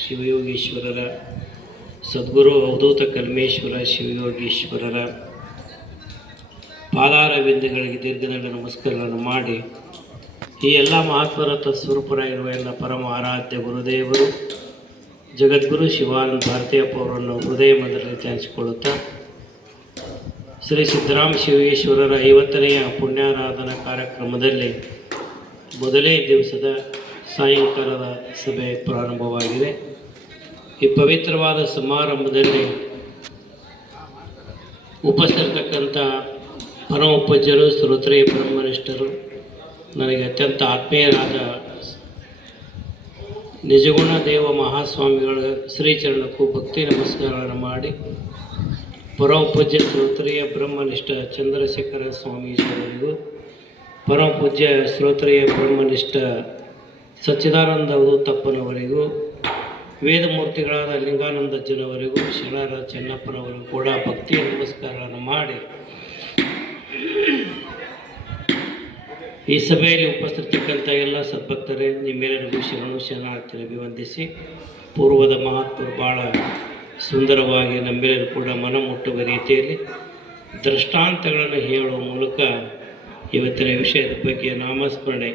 ಶಿವಯೋಗೀಶ್ವರರ ಸದ್ಗುರು ಅವಧೂತ ಕಲ್ಮೇಶ್ವರ ಶಿವಯೋಗೀಶ್ವರರ ಪಾದಾರವಿಂದಗಳಿಗೆ ದೀರ್ಘದಂಡ ನಮಸ್ಕಾರಗಳನ್ನು ಮಾಡಿ ಈ ಎಲ್ಲ ಮಹಾತ್ಮರ ತತ್ಸ್ವರೂಪರಾಗಿರುವ ಎಲ್ಲ ಪರಮ ಆರಾಧ್ಯ ಗುರುದೇವರು ಜಗದ್ಗುರು ಶಿವಾನಂದ ಭಾರತೀಯಪ್ಪ ಅವರನ್ನು ಹೃದಯ ಮಂದಿರದಲ್ಲಿ ಧ್ಯಾನಿಸಿಕೊಳ್ಳುತ್ತಾ ಶ್ರೀ ಸಿದ್ದರಾಮ ಶಿವೇಶ್ವರರ 50ನೆಯ ಪುಣ್ಯಾರಾಧನಾ ಕಾರ್ಯಕ್ರಮದಲ್ಲಿ ಮೊದಲನೇ ದಿವಸದ ಸಾಯಂಕಾಲದ ಸಭೆ ಪ್ರಾರಂಭವಾಗಿದೆ. ಈ ಪವಿತ್ರವಾದ ಸಮಾರಂಭದಲ್ಲಿ ಉಪಸ್ಥಿತಕ್ಕಂಥ ಪರಮ ಪೂಜ್ಯರು ಶ್ರೋತ್ರಿಯ ಬ್ರಹ್ಮನಿಷ್ಠರು, ನನಗೆ ಅತ್ಯಂತ ಆತ್ಮೀಯರಾದ ನಿಜಗುಣ ದೇವ ಮಹಾಸ್ವಾಮಿಗಳ ಶ್ರೀಚರಣಕ್ಕೂ ಭಕ್ತಿ ನಮಸ್ಕಾರಗಳನ್ನು ಮಾಡಿ, ಪರಮ ಪೂಜ್ಯ ಶ್ರೋತ್ರಿಯ ಬ್ರಹ್ಮನಿಷ್ಠ ಚಂದ್ರಶೇಖರ ಸ್ವಾಮೀಜಿಯವರಿಗೂ, ಪರಮ ಪೂಜ್ಯ ಶ್ರೋತ್ರಿಯ ಬ್ರಹ್ಮನಿಷ್ಠ ಸಚ್ಚಿದಾನಂದ ಅವಧೂತಪ್ಪನವರಿಗೂ, ವೇದಮೂರ್ತಿಗಳಾದ ಲಿಂಗಾನಂದಜ್ಜನವರಿಗೂ, ಶರಣರ ಚೆನ್ನಪ್ಪನವರಿಗೂ ಕೂಡ ಭಕ್ತಿ ನಮಸ್ಕಾರಗಳನ್ನು ಮಾಡಿ, ಈ ಸಭೆಯಲ್ಲಿ ಉಪಸ್ಥಿತಕ್ಕಂಥ ಎಲ್ಲ ಸದ್ಭಕ್ತರೇ ನಿಮ್ಮೆಲ್ಲರಿಗೂ ಶರಣಾರ್ಥಿ ಅಭಿವಂದಿಸಿ, ಪೂರ್ವದ ಮಹಾತ್ಮರು ಭಾಳ ಸುಂದರವಾಗಿ ನಮ್ಮೆಲ್ಲರೂ ಕೂಡ ಮನ ಮುಟ್ಟುವ ರೀತಿಯಲ್ಲಿ ದೃಷ್ಟಾಂತಗಳನ್ನು ಹೇಳುವ ಮೂಲಕ ಇವತ್ತಿನ ವಿಷಯದ ಬಗ್ಗೆ ನಾಮಸ್ಮರಣೆ,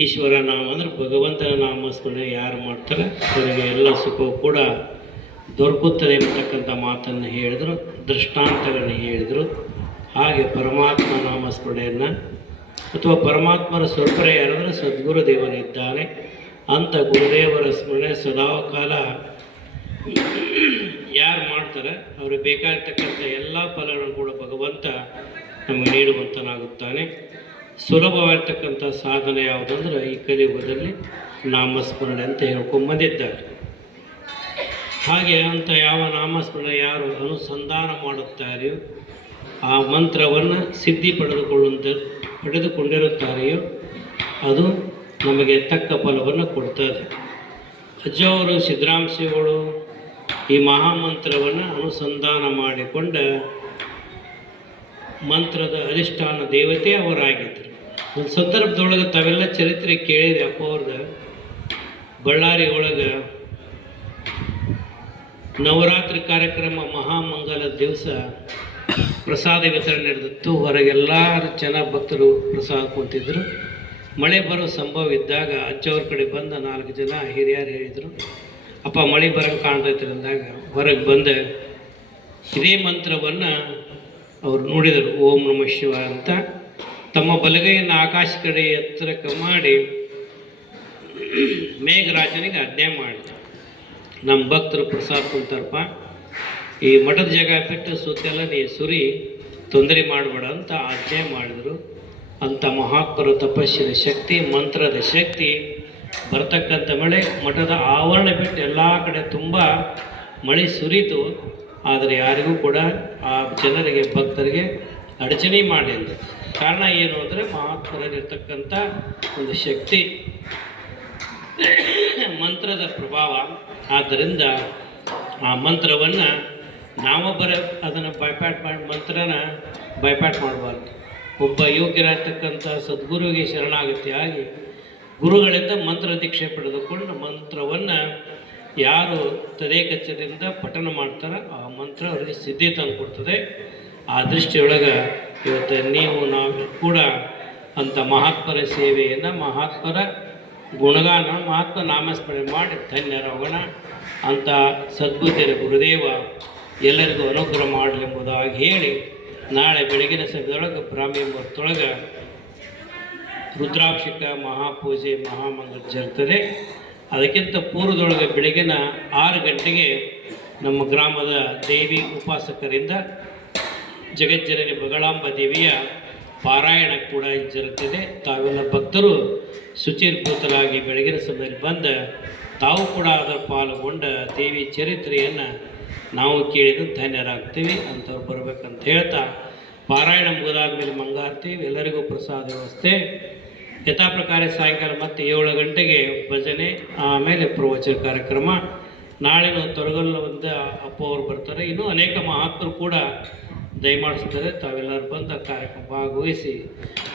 ಈಶ್ವರ ನಾಮ ಅಂದರೆ ಭಗವಂತನ ನಾಮಸ್ಮರಣೆ ಯಾರು ಮಾಡ್ತಾರೆ ಅವರಿಗೆ ಎಲ್ಲ ಸುಖವೂ ಕೂಡ ದೊರಕುತ್ತದೆ ಎಂಬತಕ್ಕಂಥ ಮಾತನ್ನು ಹೇಳಿದರು, ದೃಷ್ಟಾಂತಗಳನ್ನು ಹೇಳಿದರು. ಹಾಗೆ ಪರಮಾತ್ಮ ನಾಮಸ್ಮರಣೆಯನ್ನು ಅಥವಾ ಪರಮಾತ್ಮರ ಸ್ವರೂಪರೇ ಯಾರಾದರೆ ಸದ್ಗುರು ದೇವನಿದ್ದಾನೆ ಅಂಥ ಗುರುದೇವರ ಸ್ಮರಣೆ ಸದಾಕಾಲ ಯಾರು ಮಾಡ್ತಾರೆ ಅವ್ರಿಗೆ ಬೇಕಾಗಿರ್ತಕ್ಕಂಥ ಎಲ್ಲ ಫಲಗಳನ್ನು ಕೂಡ ಭಗವಂತ ನಮಗೆ ನೀಡುವಂತನಾಗುತ್ತಾನೆ. ಸುಲಭವಾಗಿರ್ತಕ್ಕಂಥ ಸಾಧನೆ ಯಾವುದಂದ್ರೆ ಈ ಕಲಿಯುಗದಲ್ಲಿ ನಾಮಸ್ಮರಣೆ ಅಂತ ಹೇಳ್ಕೊಂಬಂದಿದ್ದಾರೆ. ಹಾಗೆ ಅಂತ ಯಾವ ನಾಮಸ್ಮರಣೆ ಯಾರು ಅನುಸಂಧಾನ ಮಾಡುತ್ತಾರೆಯೋ, ಆ ಮಂತ್ರವನ್ನು ಸಿದ್ಧಿ ಪಡೆದುಕೊಂಡಿರುತ್ತಾರೆಯೋ ಅದು ನಮಗೆ ತಕ್ಕ ಫಲವನ್ನು ಕೊಡ್ತದೆ. ಅಜ್ಜವರು ಸಿದ್ದರಾಮಶ್ರೀಗಳು ಈ ಮಹಾಮಂತ್ರವನ್ನು ಅನುಸಂಧಾನ ಮಾಡಿಕೊಂಡ ಮಂತ್ರದ ಅಧಿಷ್ಠಾನ ದೇವತೆ ಅವರಾಗಿದ್ದರು. ಒಂದು ಸಂದರ್ಭದೊಳಗೆ ತಾವೆಲ್ಲ ಚರಿತ್ರೆ ಕೇಳಿದೆ. ಅಪ್ಪ ಅವ್ರದ್ದು ಬಳ್ಳಾರಿ ಒಳಗೆ ನವರಾತ್ರಿ ಕಾರ್ಯಕ್ರಮ ಮಹಾಮಂಗಲ ದಿವಸ ಪ್ರಸಾದ ವಿತರಣೆ ನಡೆದಿತ್ತು. ಹೊರಗೆಲ್ಲರೂ ಚೆನ್ನಾಗಿ ಭಕ್ತರು ಪ್ರಸಾದ ಕುಂತಿದ್ರು. ಮಳೆ ಬರೋ ಸಂಭವ ಇದ್ದಾಗ ಅಜ್ಜವ್ರ ಕಡೆ ಬಂದ 4 ಜನ ಹಿರಿಯರು ಹೇಳಿದರು, ಅಪ್ಪ ಮಳೆ ಬರೋಂಗೆ ಕಾಣ್ತೈತ್ರಿ ಅಂದಾಗ ಹೊರಗೆ ಬಂದ ಇದೇ ಮಂತ್ರವನ್ನು ಅವರು ನೋಡಿದರು. ಓಂ ನಮಃ ಶಿವಾಯ ಅಂತ ತಮ್ಮ ಬಲಗೈಯನ್ನು ಆಕಾಶ ಕಡೆ ಎತ್ತರಕ್ಕೆ ಮಾಡಿ ಮೇಘರಾಜನಿಗೆ ಆಜ್ಞೆ ಮಾಡಿದರು, ನಮ್ಮ ಭಕ್ತರು ಪ್ರಸಾದ ಕುಂತಾರಪ್ಪ, ಈ ಮಠದ ಜಾಗ ಬಿಟ್ಟು ಸುತ್ತೆಲ್ಲ ನೀ ಸುರಿ ತೊಂದರೆ ಮಾಡಬೇಡ ಅಂತ ಆಜ್ಞೆ ಮಾಡಿದರು. ಅಂಥ ಮಹಾತ್ಮರ ತಪಸ್ಸಿನ ಶಕ್ತಿ, ಮಂತ್ರದ ಶಕ್ತಿ, ಬರ್ತಕ್ಕಂಥ ಮಳೆ ಮಠದ ಆವರಣ ಬಿಟ್ಟು ಎಲ್ಲ ಕಡೆ ತುಂಬ ಮಳೆ ಸುರಿತು. ಆದರೆ ಯಾರಿಗೂ ಕೂಡ ಆ ಜನರಿಗೆ ಭಕ್ತರಿಗೆ ಅಡಚಣೆ ಮಾಡಿಲ್ಲ. ಕಾರಣ ಏನು ಅಂದರೆ ಮಹಾತ್ಮರಲ್ಲಿರ್ತಕ್ಕಂಥ ಒಂದು ಶಕ್ತಿ, ಮಂತ್ರದ ಪ್ರಭಾವ. ಆದ್ದರಿಂದ ಆ ಮಂತ್ರವನ್ನು ನಾವೊಬ್ಬರ ಅದನ್ನು ಮಂತ್ರನ ಬೈಪಾಟ್ ಮಾಡಬಾರ್ದು. ಒಬ್ಬ ಯೋಗ್ಯರಾಗ್ತಕ್ಕಂಥ ಸದ್ಗುರುವಿಗೆ ಶರಣಾಗತಿಯಾಗಿ ಗುರುಗಳಿಂದ ಮಂತ್ರ ದೀಕ್ಷೆ ಪಡೆದುಕೊಂಡು ಮಂತ್ರವನ್ನು ಯಾರು ತದೇಕಚ್ಚದಿಂದ ಪಠನ ಮಾಡ್ತಾರೋ ಆ ಮಂತ್ರ ಅವರಿಗೆ ಸಿದ್ಧಿ ತಂದು ಕೊಡ್ತದೆ. ಆ ದೃಷ್ಟಿಯೊಳಗೆ ಇವತ್ತು ನೀವು ನಾವು ಕೂಡ ಅಂಥ ಮಹಾತ್ಮರ ಸೇವೆಯನ್ನು, ಮಹಾತ್ಮರ ಗುಣಗಾನ, ಮಹಾತ್ಮ ನಾಮಸ್ಮರಣೆ ಮಾಡಿ ಧನ್ಯರಾಗೋಣ. ಅಂಥ ಸದ್ಬುದ್ಧಿಯ ಗುರುದೇವ ಎಲ್ಲರಿಗೂ ಅನುಗ್ರಹ ಮಾಡಲೆಂಬುದಾಗಿ ಹೇಳಿ, ನಾಳೆ ಬೆಳಗಿನ ಸಮಯದೊಳಗೆ ಬ್ರಾಹ್ಮಿ ಮುಹೂರ್ತದೊಳಗೆ ರುದ್ರಾಭಿಷೇಕ ಮಹಾಪೂಜೆ ಮಹಾಮಂಗಲ ಜರುತ್ತದೆ. ಅದಕ್ಕಿಂತ ಪೂರ್ವದೊಳಗೆ ಬೆಳಗಿನ 6 ಗಂಟೆಗೆ ನಮ್ಮ ಗ್ರಾಮದ ದೇವಿ ಉಪಾಸಕರಿಂದ ಜಗಜ್ಜನನಿ ಬಗಳಾಂಬ ದೇವಿಯ ಪಾರಾಯಣ ಕೂಡ ಜರುತ್ತದೆ. ತಾವೆಲ್ಲ ಭಕ್ತರು ಶುಚಿರ್ಭೂತರಾಗಿ ಬೆಳಗಿನ ಸಮಯದಲ್ಲಿ ಬಂದ ತಾವು ಕೂಡ ಅದರ ಪಾಲ್ಗೊಂಡ ದೇವಿ ಚರಿತ್ರೆಯನ್ನು ನಾವು ಕೇಳಿದ್ದು ಧನ್ಯರಾಗ್ತೀವಿ. ಅಂಥವ್ರು ಬರಬೇಕಂತ ಹೇಳ್ತಾ ಪಾರಾಯಣ ಮುಗಿದಾದ ಮೇಲೆ ಮಂಗಾರತಿ, ಎಲ್ಲರಿಗೂ ಪ್ರಸಾದ ವ್ಯವಸ್ಥೆ ಯಥಾ ಪ್ರಕಾರ. ಸಾಯಂಕಾಲ ಮತ್ತೆ 7 ಗಂಟೆಗೆ ಭಜನೆ, ಆಮೇಲೆ ಪ್ರವಚನ ಕಾರ್ಯಕ್ರಮ. ನಾಳಿನ ತೊರಗಲ್ಲ ಒಂದು ಅಪ್ಪ ಅವರು ಬರ್ತಾರೆ. ಇನ್ನೂ ಅನೇಕ ಮಹಾತ್ಮರು ಕೂಡ ದಯಮಾಡಿಸ್ತಾರೆ. ತಾವೆಲ್ಲರೂ ಬಂದ ಕಾರ್ಯಕ್ರಮ ಭಾಗವಹಿಸಿ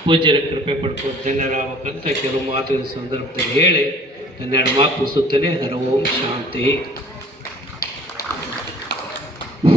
ಪೂಜ್ಯರ ಕೃಪೆ ಪಡ್ಕೊಂಡು ಧನ್ಯರಾಗಬೇಕಂತ ಕೆಲವು ಮಾತುಗಳ ಸಂದರ್ಭದಲ್ಲಿ ಹೇಳಿ ತನ್ನೆರಡು ಮಾತು ಮುಸುತ್ತಲೇ ಹರ ಓಂ ಶಾಂತಿ.